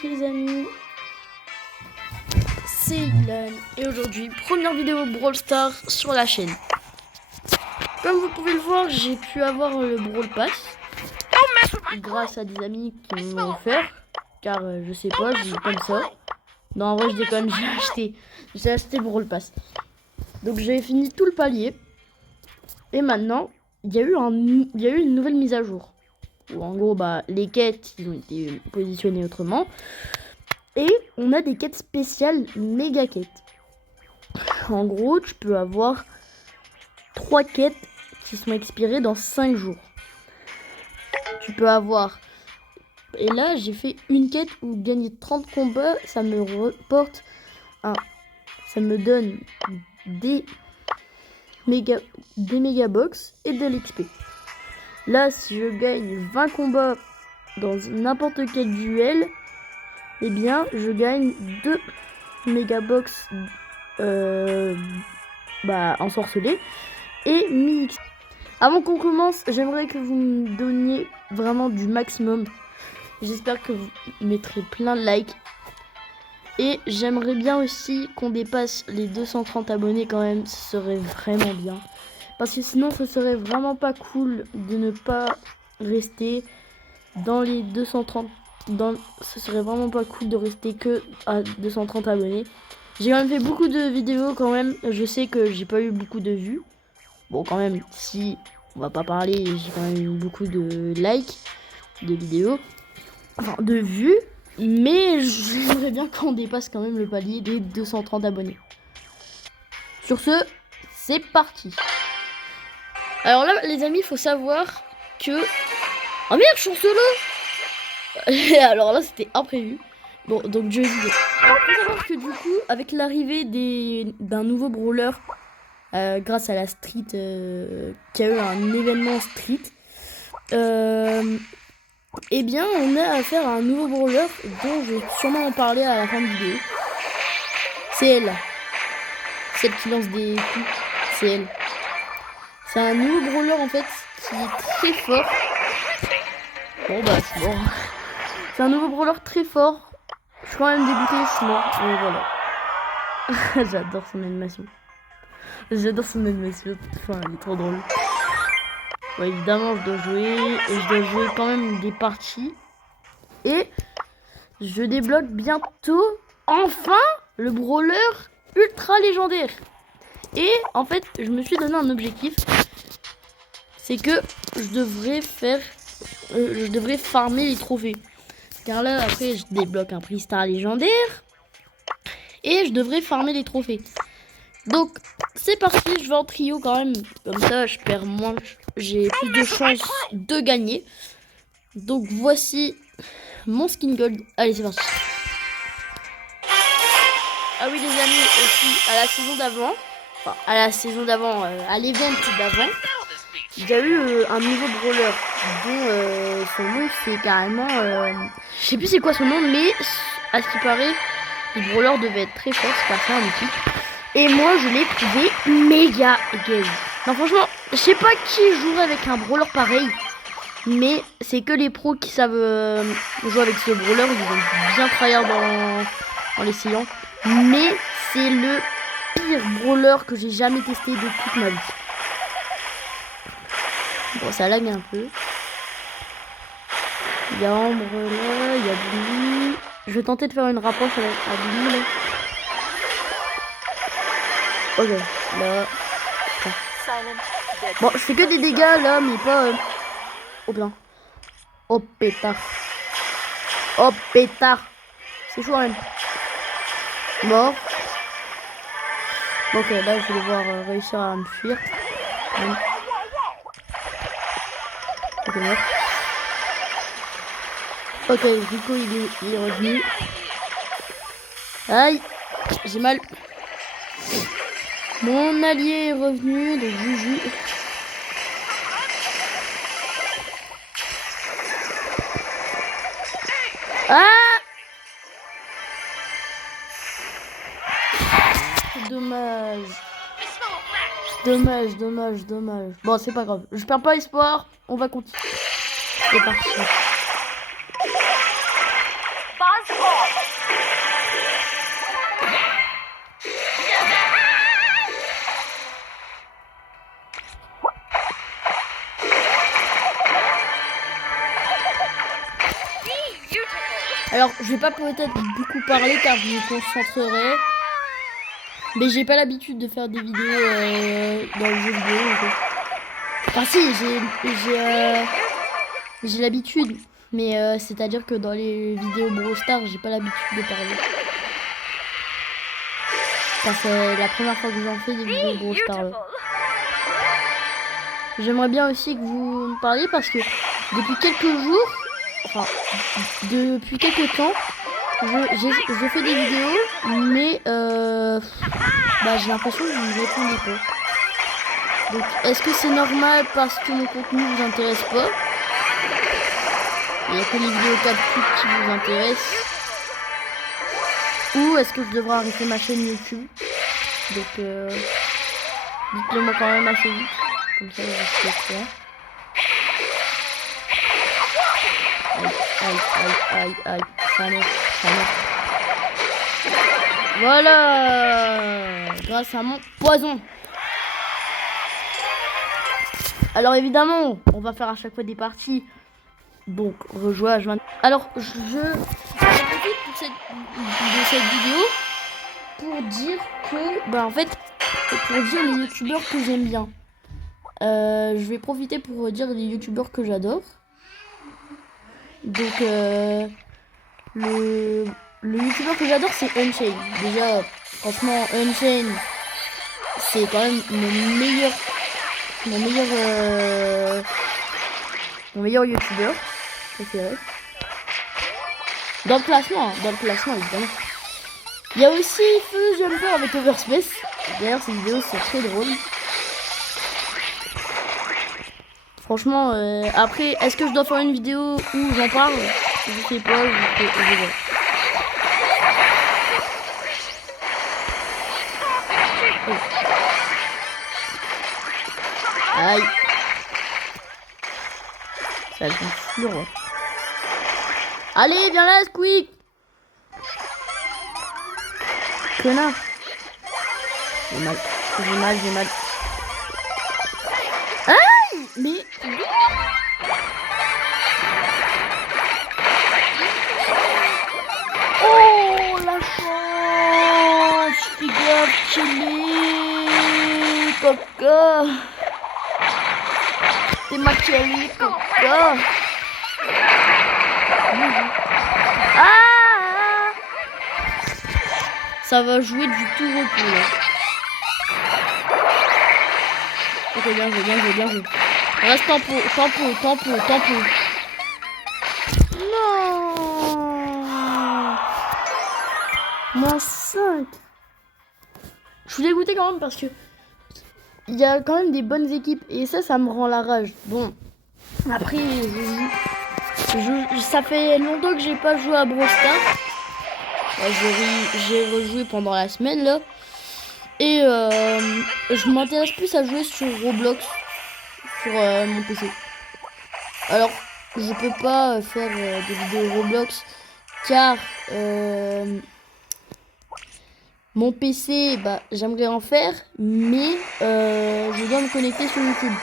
tous les amis, c'est Ilan et aujourd'hui première vidéo Brawl Stars sur la chaîne. Comme vous pouvez le voir, j'ai pu avoir le Brawl Pass grâce à des amis qui m'ont offert, car je sais pas, j'ai comme ça. Non, en vrai je déconne, j'ai acheté le Brawl Pass. Donc j'avais fini tout le palier et maintenant il y a eu une nouvelle mise à jour. Où en gros les quêtes ils ont été positionnées autrement. Et on a des quêtes spéciales méga quêtes. En gros, tu peux avoir 3 quêtes qui sont expirées dans 5 jours. Tu peux avoir... Et là, j'ai fait une quête où gagner 30 combats, ça me reporte ça me donne des mégabox et de l'XP. Là, si je gagne 20 combats dans n'importe quel duel, eh bien, je gagne 2 mégabox ensorcelés et 1000 XP. Avant qu'on commence, j'aimerais que vous me donniez vraiment du maximum. J'espère que vous mettrez plein de likes. Et j'aimerais bien aussi qu'on dépasse les 230 abonnés quand même. Ce serait vraiment bien. Parce que sinon, ce serait vraiment pas cool de ne pas rester dans les 230. Ce serait vraiment pas cool de rester que à 230 abonnés. J'ai quand même fait beaucoup de vidéos quand même. Je sais que j'ai pas eu beaucoup de vues. Bon, quand même, si on va pas parler, j'ai quand même eu beaucoup de likes, de vidéos, enfin de vues. Mais j'aimerais bien qu'on dépasse quand même le palier des 230 abonnés. Sur ce, c'est parti. Alors là, les amis, il faut savoir que... Oh merde, je suis en solo. Alors là, c'était imprévu. Bon, donc je disais. Alors, faut savoir que du coup, avec l'arrivée d'un nouveau brawler, grâce à la street, qui a eu un événement street, eh bien, on a affaire à un nouveau brawler dont je vais sûrement en parler à la fin de vidéo. C'est elle. Celle qui lance des coups. C'est elle. C'est un nouveau brawler en fait qui est très fort. Bon bah c'est bon. C'est un nouveau brawler très fort. Je suis quand même dégoûtée, je suis mort. Mais voilà. J'adore son animation. Enfin, elle est trop drôle. Ouais, évidemment, je dois jouer. Et je dois jouer quand même des parties. Et je débloque bientôt, enfin, le brawler ultra légendaire. Et en fait, je me suis donné un objectif. C'est que je devrais farmer les trophées. Car là, après, je débloque un prix star légendaire. Et je devrais farmer les trophées. Donc, c'est parti, je vais en trio quand même. Comme ça, je perds moins. J'ai plus de chances de gagner. Donc, voici mon skin gold. Allez, c'est parti. Ah oui, les amis, aussi, à la saison d'avant. Enfin, à l'event d'avant. Il y a eu un nouveau brawler dont son nom c'est carrément... je sais plus c'est quoi son nom, mais à ce qui paraît, le brawler devait être très fort, c'est parfait, un mythique. Et moi je l'ai trouvé méga gay. Non franchement, je sais pas qui jouerait avec un brawler pareil, mais c'est que les pros qui savent jouer avec ce brawler, ils vont bien tryhard en l'essayant. Mais c'est le pire brawler que j'ai jamais testé de toute ma vie. Bon, ça lag un peu. Il y a Ambre là, il y a Billy. Je vais tenter de faire une rapproche à Billy là. Ok, là. Bon, je fais que des dégâts là, mais pas... Oh bien. Oh pétard. Oh pétard. C'est chaud même. Mort. Ok, là je vais devoir réussir à me fuir. Ok, mort. Ok, Rico il est revenu. Aïe, j'ai mal. Mon allié est revenu, donc Juju. Ah! Dommage. Dommage. Bon, c'est pas grave. Je perds pas espoir. On va continuer. C'est parti. Alors, je vais pas peut-être beaucoup parler car je me concentrerai. Mais j'ai pas l'habitude de faire des vidéos dans le jeu vidéo. Enfin si, j'ai l'habitude. Mais c'est-à-dire que dans les vidéos Brawl Stars, j'ai pas l'habitude de parler. Enfin, c'est la première fois que j'en fais des vidéos Brawl Stars. J'aimerais bien aussi que vous me parliez parce que depuis quelques jours, enfin depuis quelques temps, je fais des vidéos, mais j'ai l'impression que vous ne répondez pas. Donc est-ce que c'est normal parce que mon contenu vous intéresse pas? Il n'y a que les vidéos capture qui vous intéressent? Ou est-ce que je devrais arrêter ma chaîne YouTube? Donc dites-le moi quand même assez vite. Comme ça, je sais faire. Aïe. Ça monte. Voilà. Grâce à mon poison. Alors évidemment, on va faire à chaque fois des parties. Donc, rejouer à H20. Alors, je profite de cette vidéo pour dire que, en fait, pour dire les youtubeurs que j'aime bien. Je vais profiter pour dire les youtubeurs que j'adore. Donc le youtubeur que j'adore c'est Unchained. Déjà franchement Unchained c'est quand même mon meilleur youtubeur préféré. Dans le classement évidemment. Il y a aussi Feu Jumper avec Overspace. D'ailleurs cette vidéo c'est très drôle. Franchement, après, est-ce que je dois faire une vidéo où j'en parle? Je sais pas, je vais. Oh. Aïe. Ça va être dur, ouais. Allez, viens là, Squeak. Connard. J'ai mal. Mais... Oh la chance. Fais gaffe, Chili. Coca. C'est ma Chili, Coca. Ah. Ça va jouer du tout repos là. Ok, bien joué. Reste tempo. Non. Moins 5. Je suis dégoûté quand même parce que il y a quand même des bonnes équipes et ça me rend la rage. Bon, après, ça fait longtemps que j'ai pas joué à Brawl Stars. J'ai rejoué pendant la semaine là. Et je m'intéresse plus à jouer sur Roblox. Sur mon PC. Alors, je peux pas faire des vidéos Roblox car mon PC, j'aimerais en faire, mais je dois me connecter sur YouTube.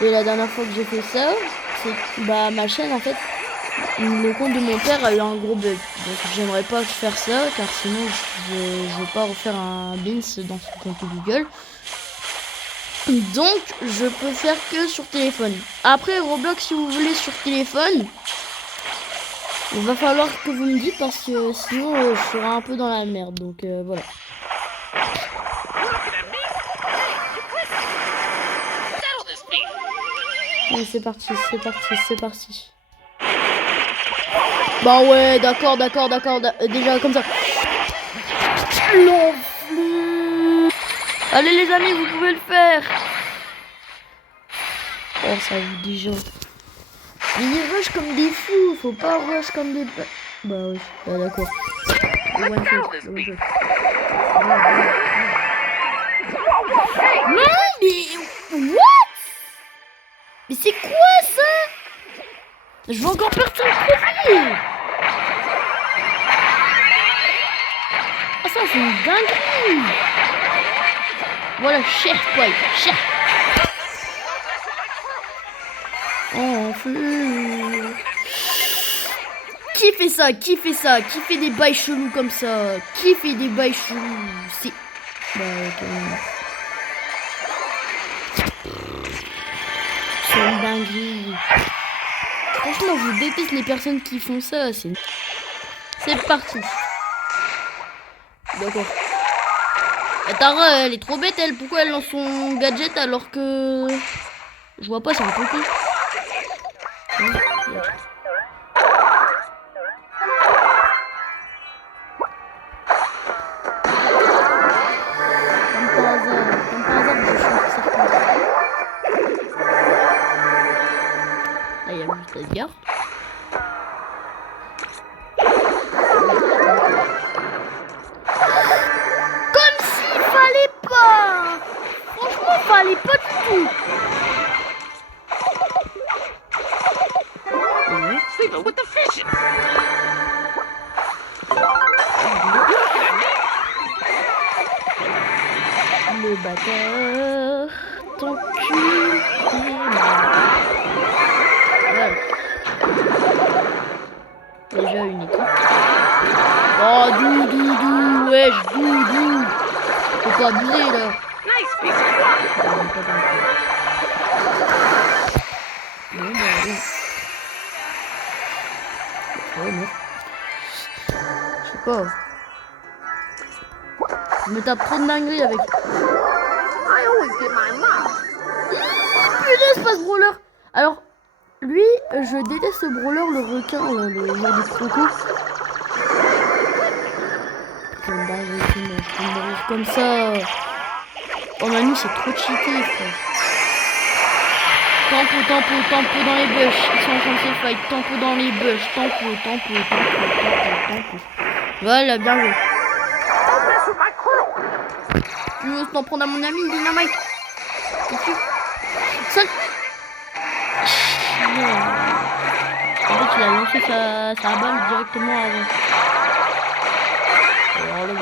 Et la dernière fois que j'ai fait ça, c'est ma chaîne en fait, le compte de mon père a eu un gros bug. Donc j'aimerais pas faire ça car sinon je veux pas refaire un bins dans son compte Google. Donc je peux faire que sur téléphone. Après Roblox si vous voulez sur téléphone, il va falloir que vous me dites parce que sinon je serai un peu dans la merde. Donc voilà. Allez, c'est parti. Bah ouais, d'accord. Déjà comme ça. L'enflure. Allez les amis, vous pouvez le faire. Oh ça vous déjà. Ils rush comme des fous, faut pas rush comme des... Bah oui, d'accord. Le one shot. Non mais... What? Mais c'est quoi ça? Je vais encore perdre son profil. Ah ça c'est une dinguerie. Voilà, cher quoi, cher. Enflure. Qui fait ça? Qui fait ça? Qui fait des bails chelous comme ça? Qui fait des bails chelous? C'est... Bah, c'est une dinguerie. Franchement, je déteste les personnes qui font ça. C'est parti. D'accord. Tara, elle est trop bête, elle. Pourquoi elle lance son gadget alors que... Je vois pas, c'est un peu con. Comme par hasard, je change certains. Là, il y a juste Edgar. Comme s'il fallait pas. Franchement, fallait pas du tout. With the fish. Le bâtard, ton cul ouais. Déjà une équipe. Oh, doudou, wesh, doudou. Faut pas abuser là. Nice piece of work. Bon, bah, allez. Oh, non. Je sais pas. Je me tape trop de dingueries avec. I always get my mark. Punaise, pas ce brawler. Alors, lui, je déteste ce brawler, le requin, là, le genre de croco. Je vais mourir comme ça. Oh, Manu, c'est trop cheaté, frère. Tempo dans les bush. Ils sont en train de se fight. Tempo dans les bush. Tempo. Voilà, bien joué. Tu veux t'en prendre à mon ami, Dynamite? T'es sûr? Seul. En fait, il a lancé sa balle directement avant. Alors là,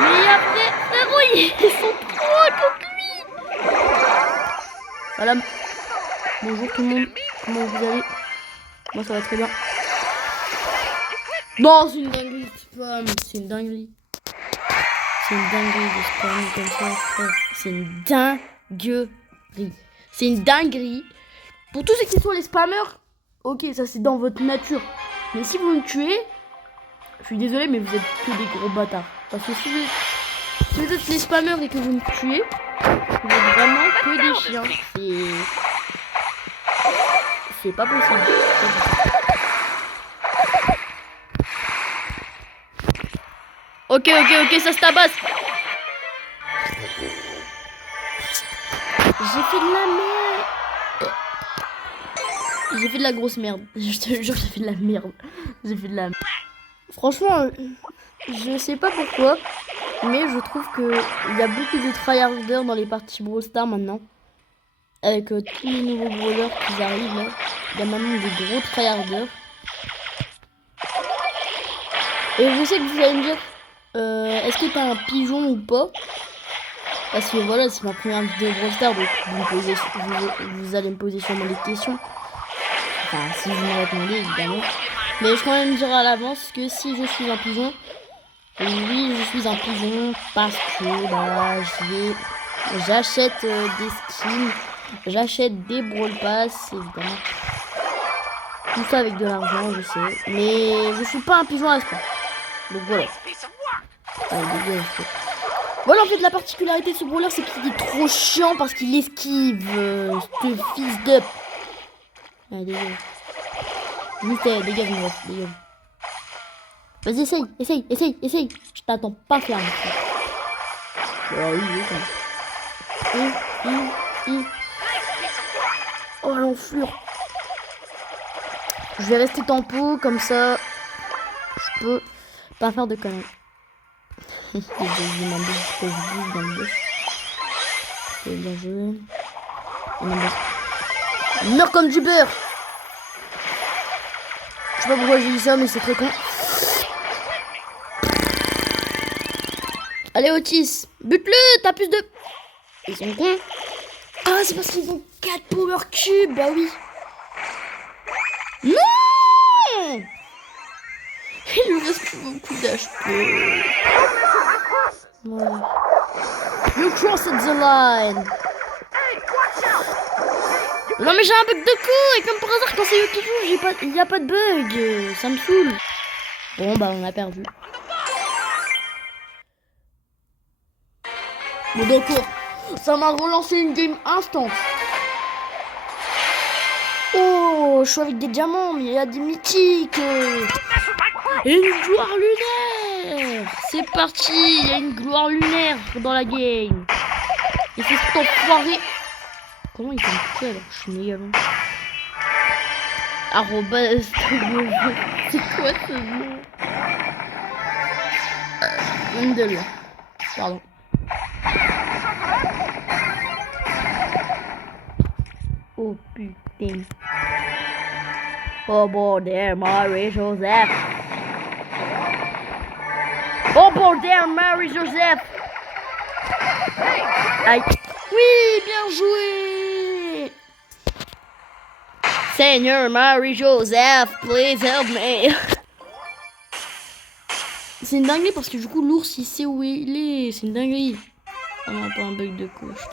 mais après, frérot, ils sont trois contre lui. Salam. Bonjour tout le monde. Comment vous allez? Moi, ça va très bien. Non, c'est une dinguerie de spam. C'est une dinguerie. C'est une dinguerie de spam comme ça, frère. C'est une dinguerie. C'est une dinguerie. Pour tous ceux qui sont les spammers, ok, ça c'est dans votre nature. Mais si vous me tuez, je suis désolé, mais vous êtes que des gros bâtards. Parce que si vous êtes les spammers et que vous me tuez, vous êtes vraiment que des chiens. C'est pas possible. Ok, ça se tabasse. J'ai fait de la merde. J'ai fait de la grosse merde. Je te jure, j'ai fait de la merde. J'ai fait de la merde. Franchement, je sais pas pourquoi, mais je trouve que il y a beaucoup de tryharders dans les parties Brawl Stars maintenant. Avec tous les nouveaux brawlers qui arrivent là. Il y a maintenant des gros tryharders. Et je sais que vous allez me dire, est-ce que t'as un pigeon ou pas? Parce que voilà, c'est ma première vidéo Brawl Stars, donc vous allez me poser sûrement des questions. Enfin, si vous me répondez, évidemment. Mais je quand même dire à l'avance que si je suis un pigeon, oui, je suis un pigeon parce que bah, j'achète des skins, j'achète des Brawl Pass, évidemment. Tout ça avec de l'argent, je sais. Mais je suis pas un pigeon à ce point. Donc voilà. Voilà, en fait, la particularité de ce brawler, c'est qu'il est trop chiant parce qu'il esquive ce fils de... Allez, dégage. Vite, dégage, mon ref, dégage. Vas-y, essaye. Je t'attends pas ferme. Oh, oui, oh, l'enflure. Je vais rester tempo, comme ça, je peux pas faire de conneries. Je vais demander jusqu'à je bouge dans le bush. C'est bien joué. Meurs comme du beurre. Je sais pas pourquoi j'ai dit ça, mais c'est très con. Allez, Otis, bute-le, t'as plus de... Ils sont cons. Ah, c'est parce qu'ils ont 4 power cubes, bah oui. Non! beaucoup d'HP. Voilà. You crossed the line. Non mais j'ai un bug de coup et comme par hasard quand c'est eux qui jouent, il n'y a pas de bug. Ça me saoule. Bon bah on a perdu. Bon d'accord. Ça m'a relancé une game instant. Oh, je suis avec des diamants, mais il y a des mythiques. Et une gloire lunaire. C'est parti, il y a une gloire lunaire dans la game. Et c'est cet enfoiré. Comment il fait tout alors? Je suis méga long. Arrobas. C'est quoi ce nom? Wendell. Pardon. Oh putain. Oh bordel, Marie-Joseph. Oh bordel, Marie-Joseph. Aïe. Oui, bien joué. Seigneur Marie-Joseph, please help me. C'est une dinguerie parce que du coup l'ours il sait où il est. C'est une dinguerie. Ah non, pas un bug de couche.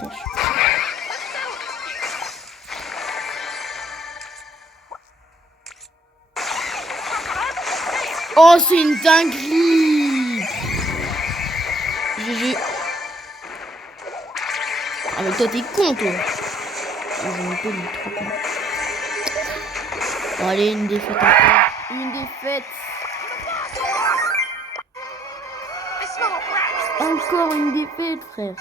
Oh, c'est une dinguerie. GG. Ah mais toi t'es con toi. Trop con. Bon allez, une défaite encore. Une défaite. Encore une défaite frère.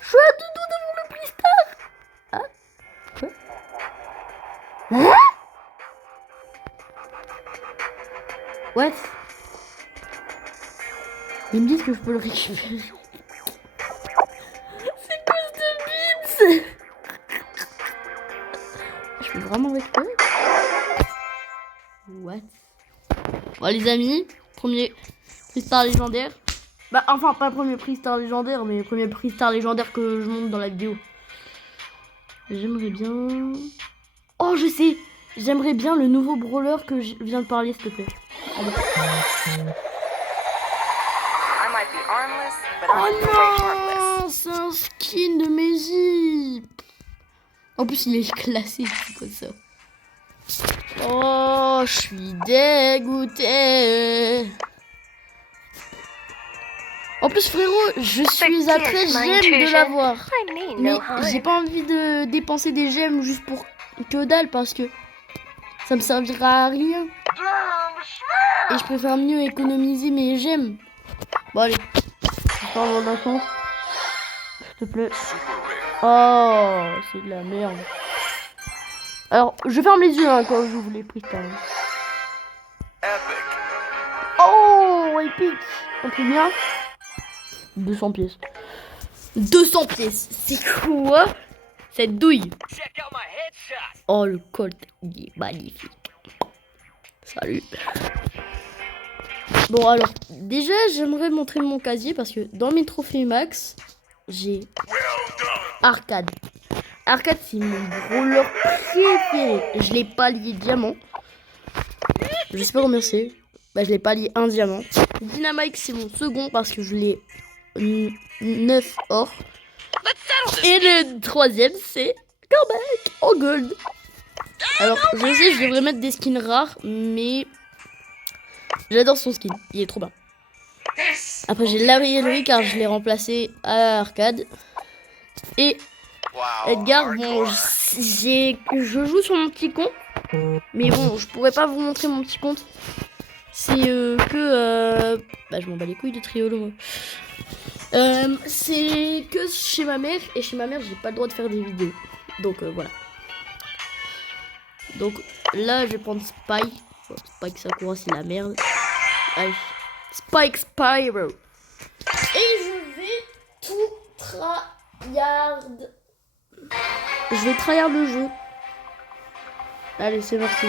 Je suis à doudou devant le Pristar. Ah quoi? Hein? What? Ils me disent que je peux le récupérer. C'est cause de bits. Je peux vraiment le récupérer? What? Bon les amis, premier Pristar légendaire. Bah enfin pas premier Pristar légendaire, mais premier Pristar légendaire que je monte dans la vidéo. J'aimerais bien... Oh je sais. J'aimerais bien le nouveau brawler que je viens de parler s'il te plaît. Allez. Oh non, c'est un skin de Meiji. En plus il est classé, c'est quoi ça? Oh, je suis dégoûté. En plus frérot, je suis à 13 gemmes de l'avoir. Mais j'ai pas envie de dépenser des gemmes juste pour que dalle parce que ça me servira à rien. Et je préfère mieux économiser mes gemmes. Bon allez, je parle dans la chance. S'il te plaît. Oh, c'est de la merde. Alors, je ferme les yeux hein, quand j'ouvre les prix. Oh, épique. On peut bien 200 pièces. 200 pièces. C'est quoi cette douille? Oh, le Colt, il est magnifique. Salut. Bon, alors, déjà, j'aimerais montrer mon casier parce que dans mes trophées max, j'ai Arcade. Arcade, c'est mon brawler préféré. Je l'ai pas lié diamant. Je sais pas combien c'est. Bah, je l'ai pas lié un diamant. Dynamite, c'est mon second parce que je l'ai 9 or. Et le troisième, c'est Comeback en gold. Alors, je sais, je devrais mettre des skins rares, mais j'adore son skin. Il est trop bien. Après, j'ai Larry Henry car je l'ai remplacé à Arcade. Et Edgar, bon, je joue sur mon petit compte. Mais bon, je pourrais pas vous montrer mon petit compte. C'est bah, je m'en bats les couilles de Triolo. C'est que chez ma mère. Et chez ma mère, j'ai pas le droit de faire des vidéos. Donc voilà. Donc là, je vais prendre Spike. Oh, Spike Sakura, c'est la merde. Allez. Spike Spyro. Et je vais tout tryhard. Je vais tryhard le jeu. Allez, c'est parti.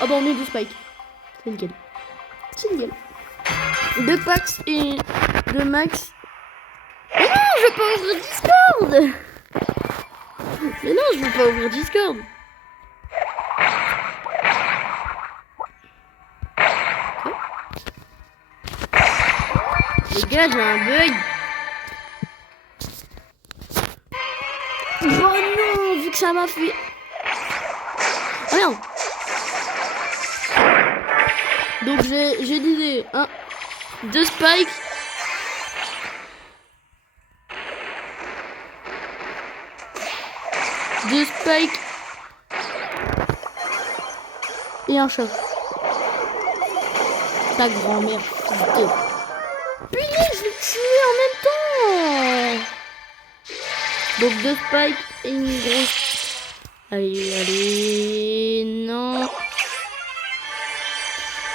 Ah bah on est 2 Spike. C'est nickel. C'est nickel. 2 packs et 2 max. Mais non, je veux pas ouvrir Discord. Mais non, je veux pas ouvrir Discord. gars, j'ai un bug. Oh non, vu que ça m'a fait... Oh merde. Donc j'ai l'idée. 2 spikes. Deux spikes. Et un chat. Ta grand-mère. Punaise, je l'ai tué en même temps. Donc 2 spikes et une grosse. Allez, non.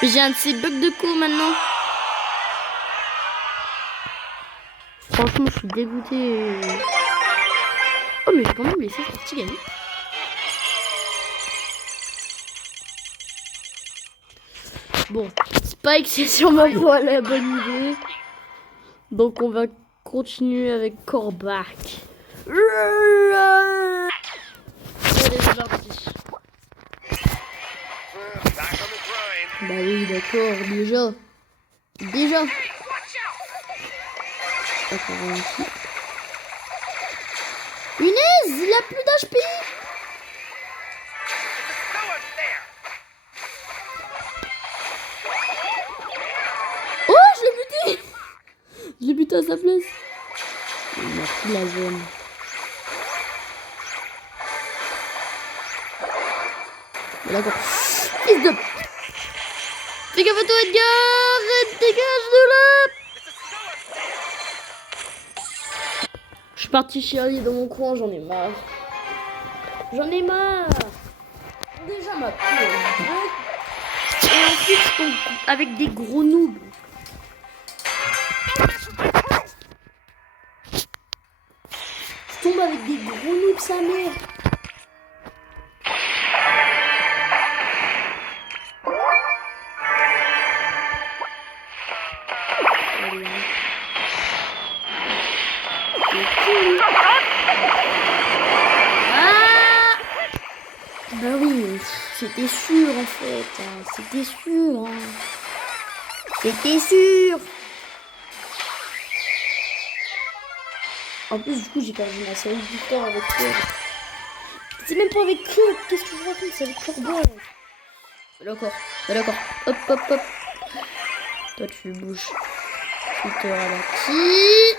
J'ai un de ces bugs de co maintenant. Franchement, je suis dégoûté. Oh, mais j'ai quand même laissé cette partie gagner. Bon, Spike, c'est sûrement pas la bonne idée. Donc, on va continuer avec Kor'bak. Allez, c'est parti. Bah oui, d'accord, déjà. D'accord, ici. Punaise, il a plus d'HP. Oh, je l'ai buté. Je l'ai buté à sa place. Il m'a pris la zone. D'accord. Fils de... Fais gaffe à toi, Edgar. Dégage de là. Je suis partie chialer dans mon coin, j'en ai marre. Déjà ma peau. Et ensuite, je tombe avec des gros noobs. Je tombe avec des gros noobs, sa mère. Bah oui, c'était sûr en fait. C'était sûr. C'était sûr. En plus, du coup, j'ai perdu ma série de victoires avec eux. C'est même pas avec eux. Qu'est-ce que je raconte? C'est avec Corbeau. D'accord. Hop. Toi, tu bouges. Tu te ralentis.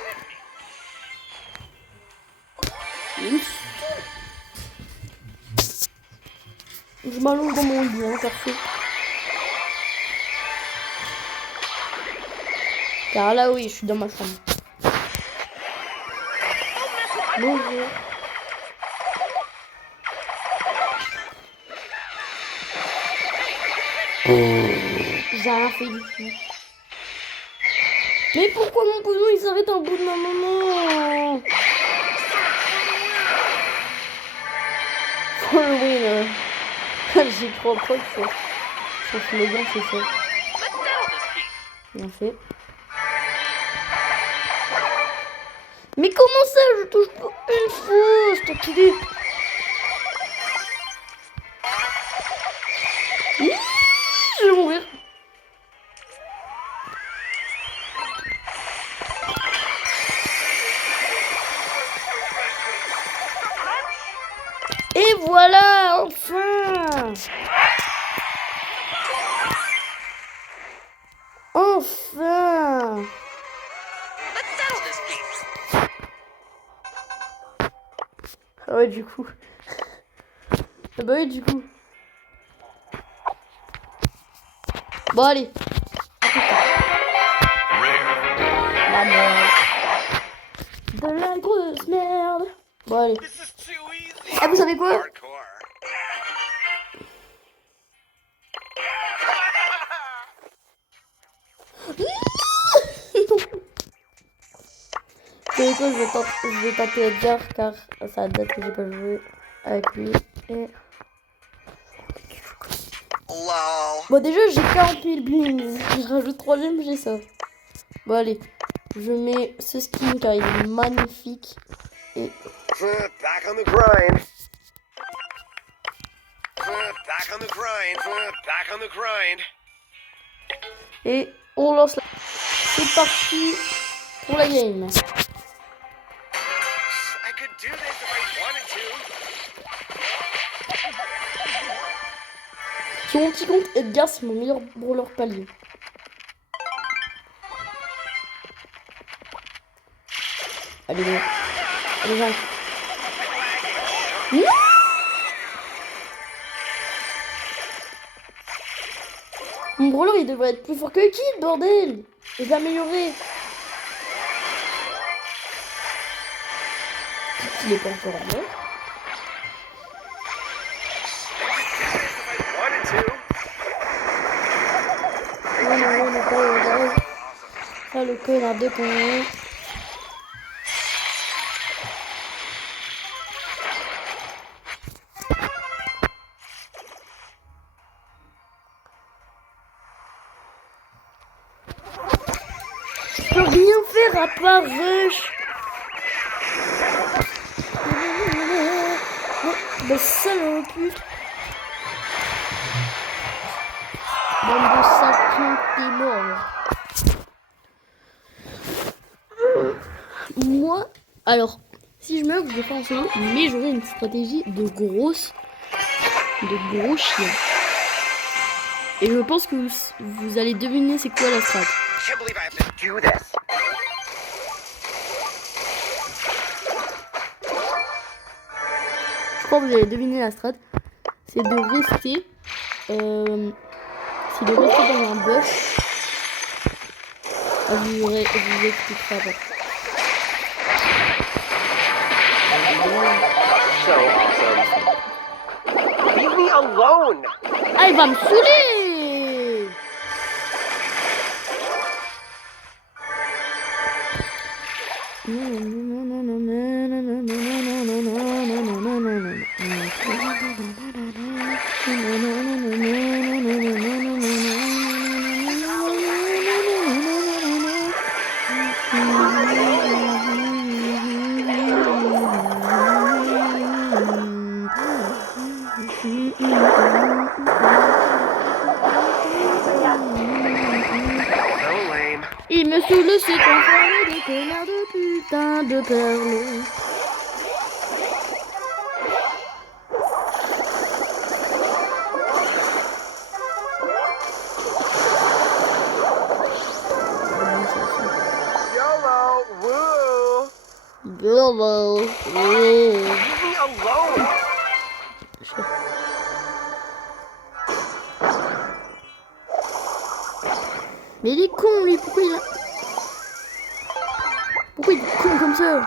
Je m'allonge dans mon lit, hein, perso. Car là, oui, je suis dans ma chambre. Bonjour. J'ai rien fait du tout. Mais pourquoi mon poison il s'arrête au bout de ma maman? For the winner. J'ai trop proche. Son slogan, c'est ça. Bien fait. Mais comment ça? Je touche pas une fois, c'est enculé. Je vais mourir. Et voilà, enfin. Enfin. Ah ouais, du coup. Ah bah oui, du coup. Bon, allez. La merde. De la grosse merde. Bon, allez. Ah, vous savez quoi? Vous savez quoi? Je vais taper Edgar car ça date que j'ai pas joué avec lui. Et... Bon, déjà, j'ai 40 000 blings. Je rajoute 3 gemmes, j'ai ça. Bon, allez. Je mets ce skin car il est magnifique. Et... Back on the grind. Back on the grind. Back on the grind. Et on lance la... C'est parti. pour la game. I could do this if I wanted to. Sur mon petit compte, Edgar, c'est mon meilleur brawler palier. Allez, go. Allez, viens. Non! Mon brawler, il devrait être plus fort que Kid, bordel! Je vais améliorer. Il est pas encore en mort. Non, pas le connard de con. Je peux rien faire à part rush. Bah salope. Bande de salope, t'es mort. Moi, alors, si je meurs, je vais faire en solo, mais j'aurai une stratégie de gros chiens. Et je pense que vous allez deviner c'est quoi la strat. Can't believe I have to do this. Je crois que vous allez deviner la strat. C'est de rester. C'est de rester dans un bush. Je vous expliquerai après. So awesome. Leave me alone. Ah, il va me saouler! So lame. Il me saoule, c'est enfermé de connards de putain de perles. YOLO. Woo. Bravo. Leave me alone. Mais il est con lui, pourquoi il est con comme ça?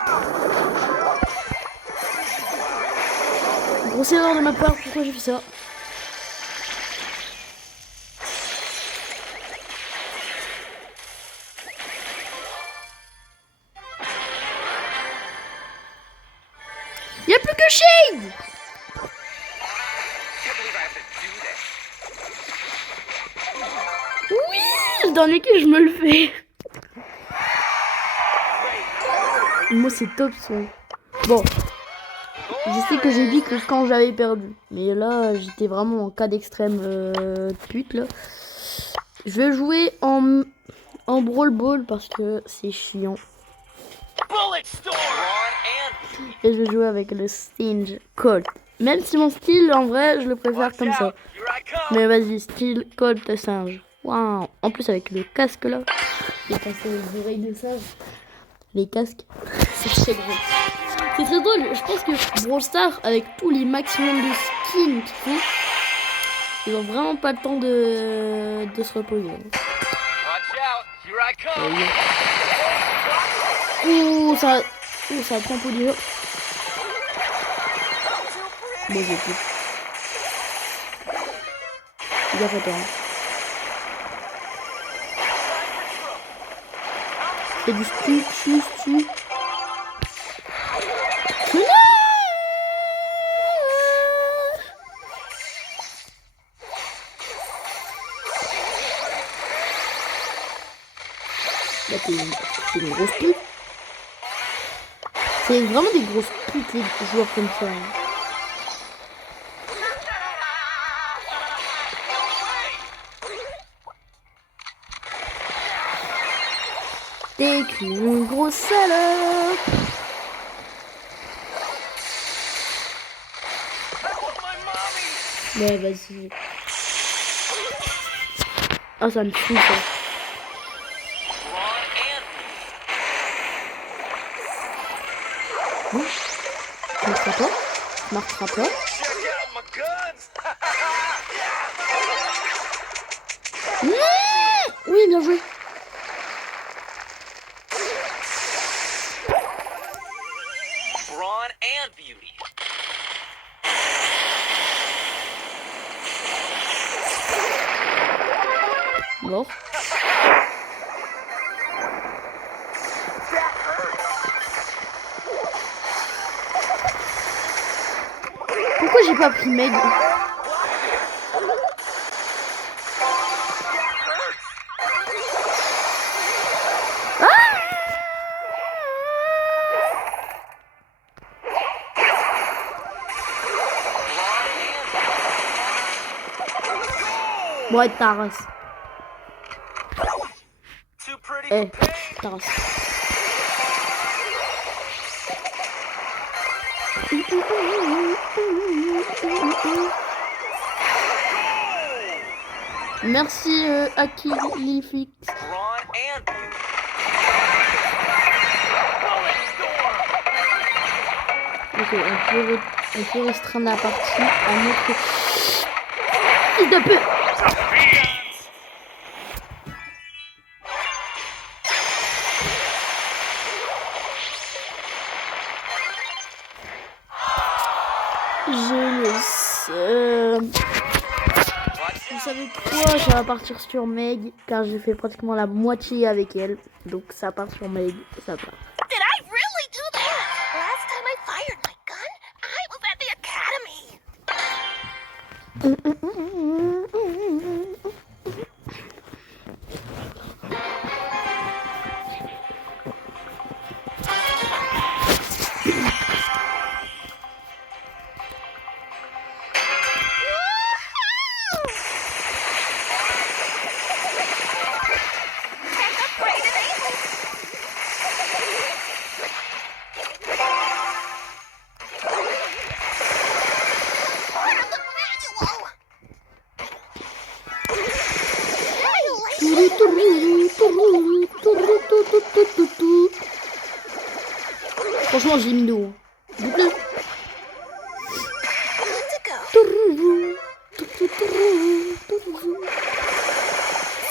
Grosse erreur de ma part, pourquoi j'ai fait ça? Il n'y a plus que Shade! Can't believe I have to do this. Oui, dans lesquels je me le fais. Moi c'est top son. Bon, je sais que j'ai dit que quand j'avais perdu, mais là j'étais vraiment en cas d'extrême pute là. Je vais jouer en Brawl Ball parce que c'est chiant. Bullet storm. Et je vais jouer avec le Stinge Colt. Même si mon style en vrai je le préfère comme ça. Here I come. Mais vas-y, style Colt singe. Waouh. En plus avec le casque là. J'ai passé les oreilles de singe. Les casques. C'est très drôle. C'est très drôle. Je pense que Brawl Stars, avec tous les maximums de skins qu'il faut, ils ont vraiment pas le temps de se reposer. Watch out. Here I come. Ça a prend pour du jeu. Bon, j'ai plus. Fais gaffe à toi. C'est du stu. Là, c'est une grosse pute. C'est vraiment des grosses putes les joueurs comme ça. T'es qu'une grosse salope. I want my mommy. Ouais, vas-y. Ah, ça me fout ça. Ron and Ça marchera pas. Ça marchera pas. check out my guns. Oui, bien joué. Brawn and beauty. Mort. Pourquoi j'ai pas pris Meg? Ouais, ta race. Too pretty Eh, for pain. ta race. Merci Akilifix. Ron and beauty. Ok, on peut restreindre la partie à notre fils de pute. J'ai le seum. Vous savez quoi? Ça va partir sur Meg, car j'ai fait pratiquement la moitié avec elle. Donc ça part sur Meg, ça part. Did I really do that? Last time I fired my gun, I was at the academy. Franchement, j'ai mis d'eau. Boucle.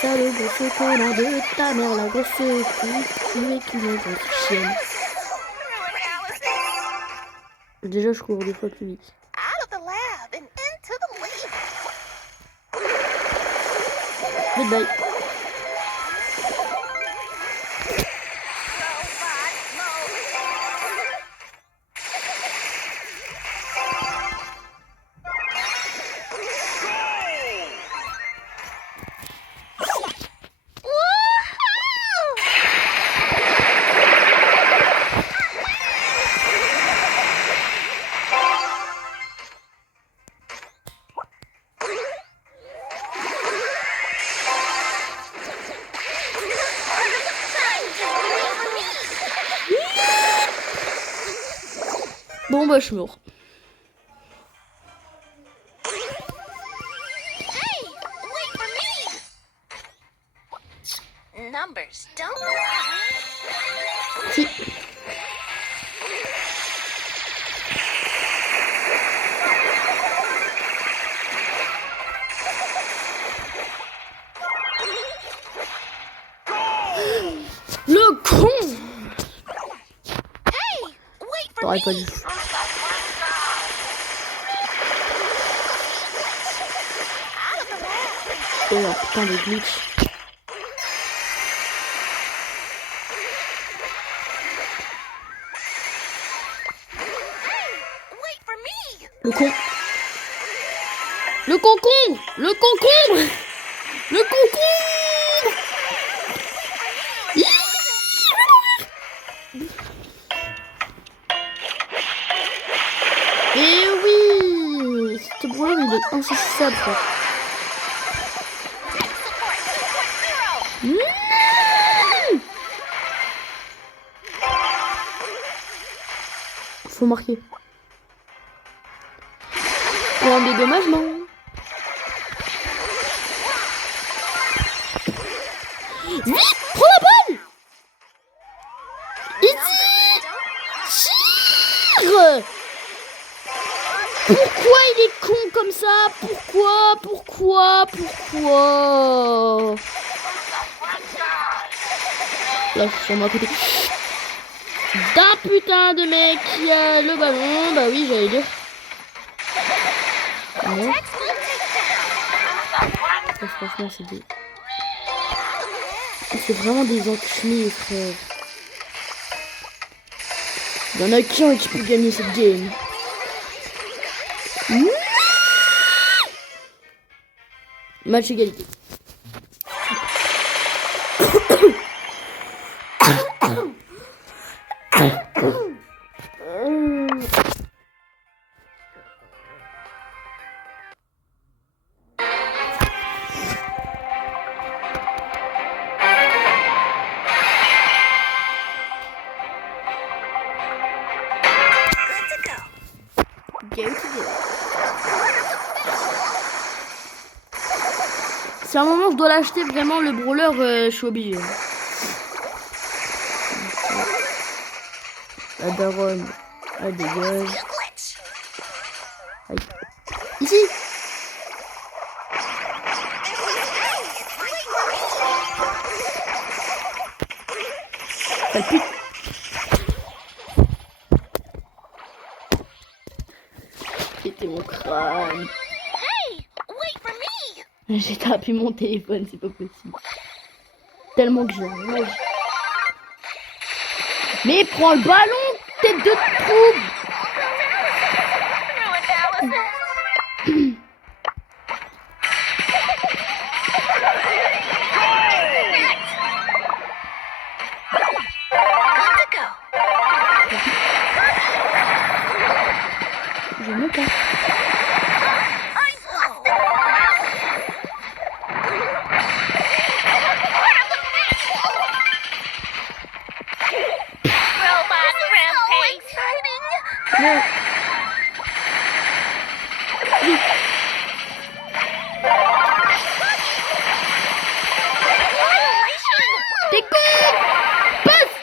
Ça le grosse connard de ta mère, la grosse fille, tu es qu'une grosse chienne. Déjà, je cours des fois plus vite. Out of the lab and into the leaf. Goodbye. Robot mode. Bon, bah, je suis mort. Hey, wait for me. Numbers don't lie. Si. Le con! Hey, wait for T'aurais me. pas dû. Out of the lab. Oh, putain de glitch. Wait for me. Le con. Le concombre! Le concombre! Le concombre! Eh oui! Ce problème il est insaisissable, quoi. Non! Faut marquer. Pour un dédommagement. Vite, prends la balle. Et tire. Pourquoi il est con comme ça? Pourquoi? Là, je suis sur ma côté. D'un putain de mec qui a le ballon. Bah oui, j'allais dire. Non. Ça, franchement, c'est vraiment des enculés, frère. Il y en a qu'un qui peut gagner cette game. Match égalité. Si à un moment je dois l'acheter vraiment le brawler, je suis obligé. La daronne, elle dégage. Aïe. Ici. Ça pique. C'était mon crâne. J'ai tapé mon téléphone, c'est pas possible. Tellement que j'ai rage. Mais prends le ballon, tête de trouble. Je me casse. Non. T'es con. Passe.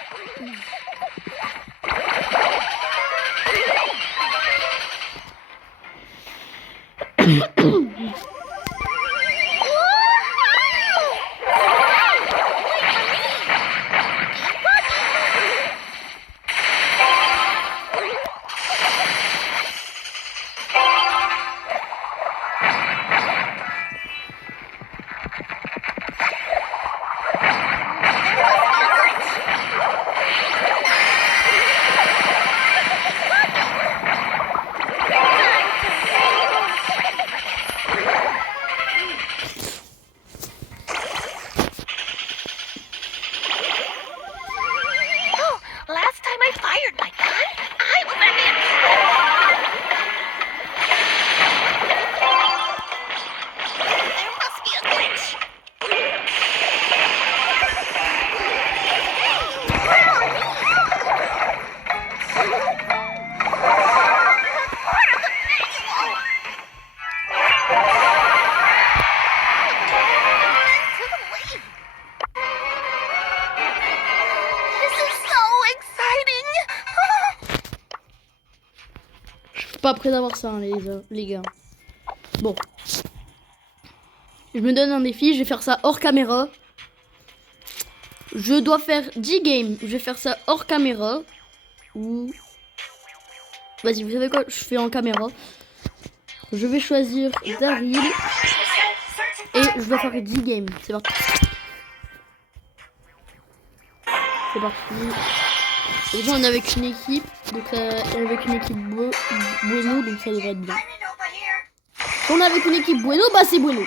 Pas prêt d'avoir ça, hein, les gars. Bon. Je me donne un défi, je vais faire ça hors caméra. Je dois faire 10 games. Je vais faire ça hors caméra. Ou... Vas-y, vous savez quoi? Je fais en caméra. Je vais choisir Daryl. Et je dois faire 10 games. C'est parti. C'est parti. Déjà, on est avec une équipe. Donc, avec une équipe Bueno. Donc, ça devrait être bien. Si on est avec une équipe Bueno, bah c'est Bueno.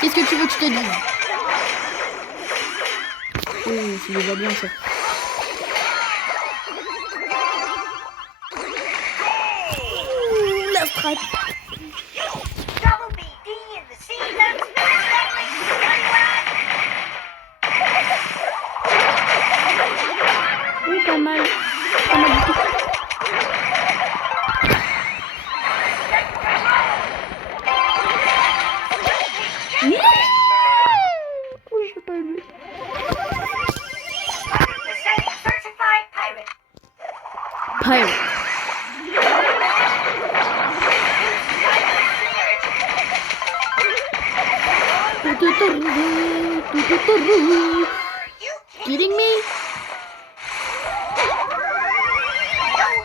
Qu'est-ce que tu veux que je te dise? Oh, c'est déjà bien ça. Ouh, la frappe. Oui, pas mal. Pas mal du tout. Pirate. Kidding me?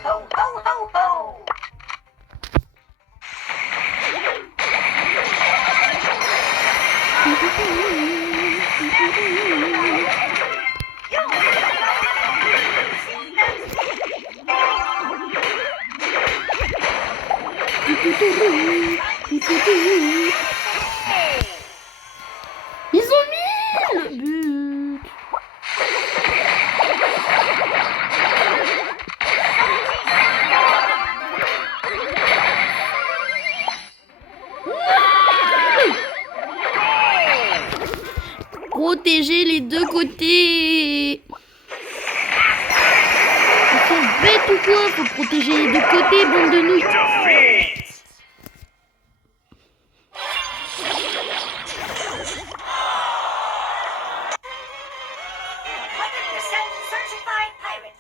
Ho, ho, ho, ho! Ils ont mis le but. Protéger les deux côtés. Ils sont bêtes ou quoi? Faut protéger les deux côtés, bande de nouilles. Defeat! 100% certified pirate.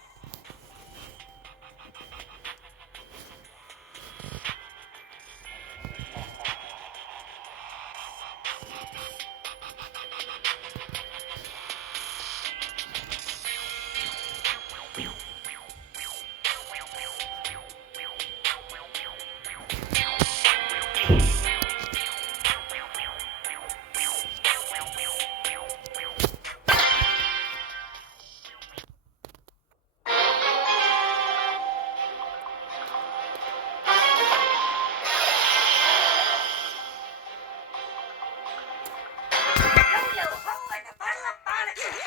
Yo-yo, ho, like a bottle of Bonneville.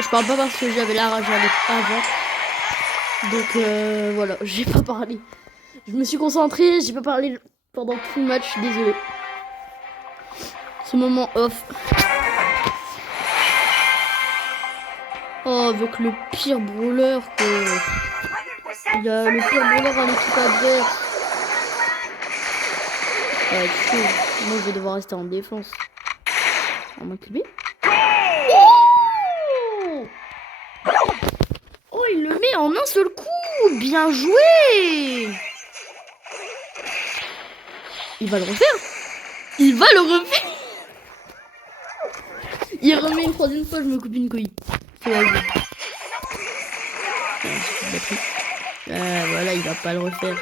Je parle pas parce que j'avais la rage avant. Donc voilà, j'ai pas parlé. Je me suis concentrée, j'ai pas parlé pendant tout le match, je suis désolée. Ce moment off. Oh, avec le pire brawler que... Il y a le pire brawler à l'équipe adverse. Ouais, tu sais, moi je vais devoir rester en défense. On m'a cubé. Oh, il le met en un seul coup. Bien joué. Il va le refaire. Il va le refaire. Il remet une troisième fois, je me coupe une couille. C'est la vie. Voilà, il va pas le refaire.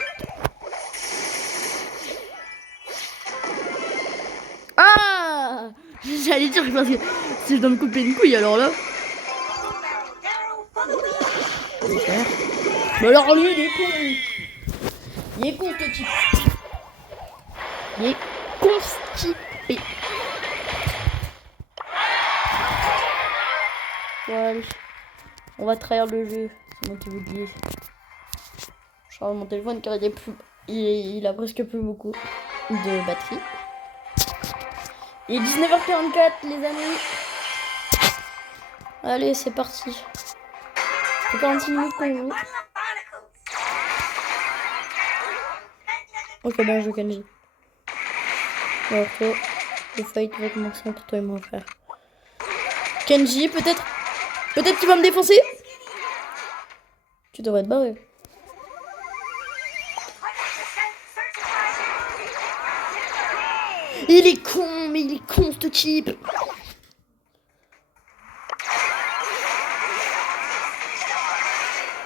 Ah, j'allais dire parce que si je dois me couper une couille, alors là. Mais alors lui, il est con. Il est con, ce type. Il est constipé. Bon, allez. On va trahir le jeu. C'est moi qui vous dis. Je charge mon téléphone car il a presque plus beaucoup de batterie. Il est 19h44 les amis. Allez, c'est parti. C'est 46 minutes qu'on joue. Ok, bon, je Kenji. Alors toi, le fight va commencer entre toi et mon frère. Kenji, peut-être qu'il va me défoncer. Tu devrais te barrer. Il est con, mais il est con ce type.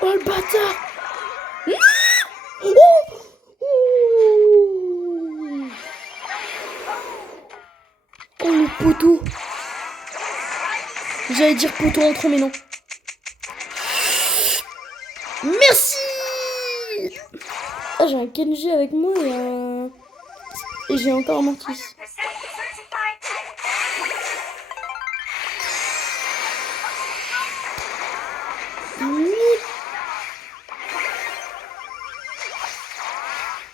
Oh le bâtard. Non. Oh le poteau. J'allais dire poteau entre mais non. Merci. Oh, j'ai un Kenji avec moi et j'ai encore un Mortis.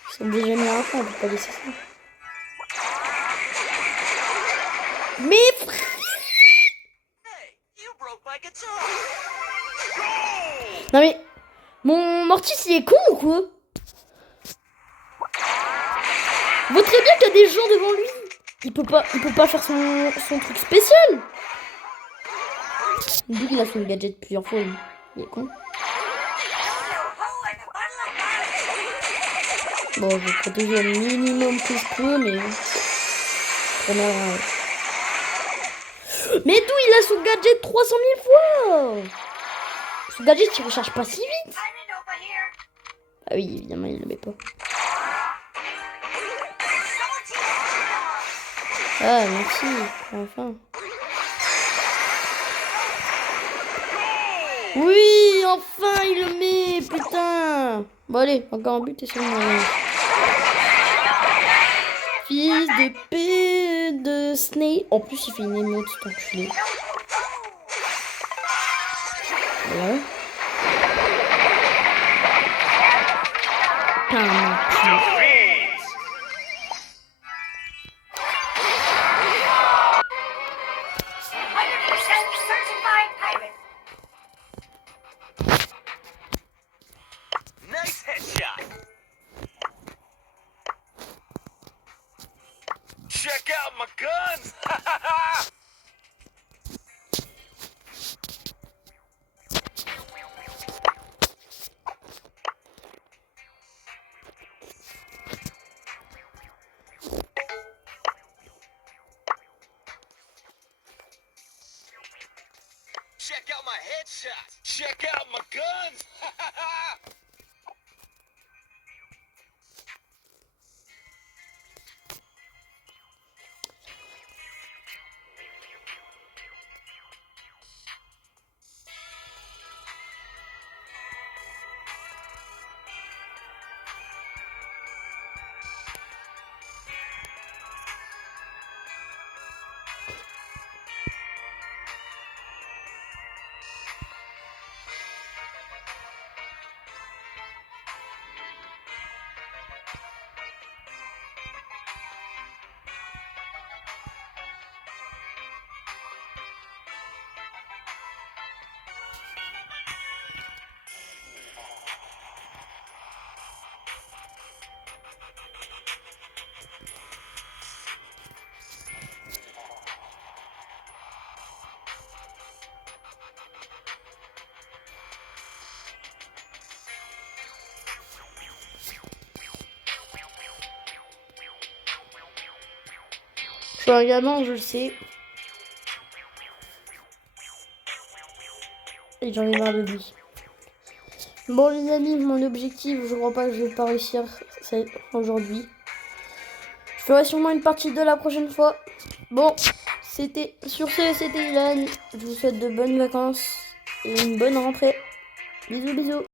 Ils sont déjà mis à fond, on peut pas laisser ça. Mais You broke my guitar. non mais mon Mortis il est con ou quoi? Vaut très bien qu'il y a des gens devant lui. Il peut pas faire son truc spécial. D'où il a fait le gadget plusieurs fois. Il est con. Bon, je vais protéger le minimum que je peux, mais... Mais d'où il a son gadget 300 000 fois? Son gadget, il recharge pas si vite. Ah oui, évidemment, il le met pas. Ah, merci. Enfin. Oui, enfin, il le met, putain. Bon, allez, encore un but et c'est bon. Fils de P de Snake. En plus, il fait une émote, cet enculé. Voilà. Nice headshot. Check out my guns. Check out my headshots. Check out my guns. suis un gamin, je le sais. Et j'en ai marre de lui. Bon les amis, mon objectif, je crois pas que je vais pas réussir aujourd'hui. Je ferai sûrement une partie de la prochaine fois. Bon, c'était Ilan. Je vous souhaite de bonnes vacances et une bonne rentrée. Bisous bisous.